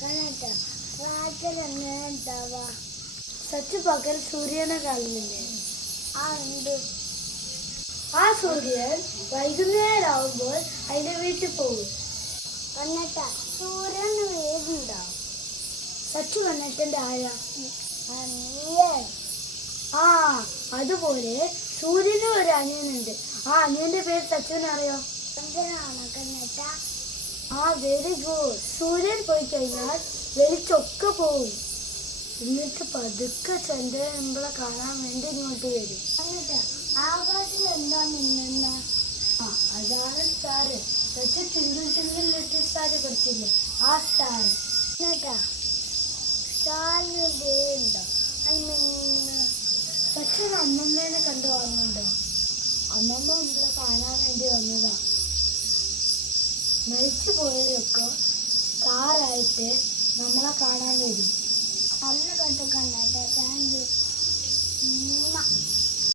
കണ്ണേട്ടാ രാത്രി എന്താവാ സച്ച് പകൽ സൂര്യനെ കാണുന്നില്ലേ? ആ ഉണ്ട്. ആ സൂര്യൻ വൈകുന്നേരമാവുമ്പോൾ അതിന്റെ വീട്ടിൽ പോകും. കണ്ണേട്ടാ സൂര്യന് വേരുണ്ടോ? സച്ചു കണ്ണേട്ടന്റെ ആരാ? ആ അതുപോലെ സൂര്യനും ഒരു അനിയനുണ്ട്. ആ അനിയന്റെ പേര് സച്ചുവിനറിയോ? കണ്ണേട്ടാ. ആ വെരി ഗുഡ്. സൂര്യൻ പോയി കഴിഞ്ഞാൽ വെളിച്ചൊക്കെ പോവും. എന്നിട്ട് പതുക്കെ ചന്ദ്രൻ നമ്മളെ കാണാൻ വേണ്ടി ഇങ്ങോട്ട് വരും. ആകാശത്തിൽ എന്താ മിന്നുന്ന? ആ അതാണ് star. Such twinkle twinkle little star പഠിച്ചില്ലേ? ആ സ്റ്റാർ. സ്റ്റാറിന് വേണ്ടോ? സച്ചിന് അമ്മമ്മേനെ കണ്ടു വന്നുണ്ടോ? അമ്മമ്മ നമ്മളെ കാണാൻ വേണ്ടി വന്നതാ. മരിച്ചു പോയവരൊക്കെ സ്റ്റാറായിട്ട് നമ്മളെ കാണാൻ വരും. നല്ല കഥ കണ്ടാ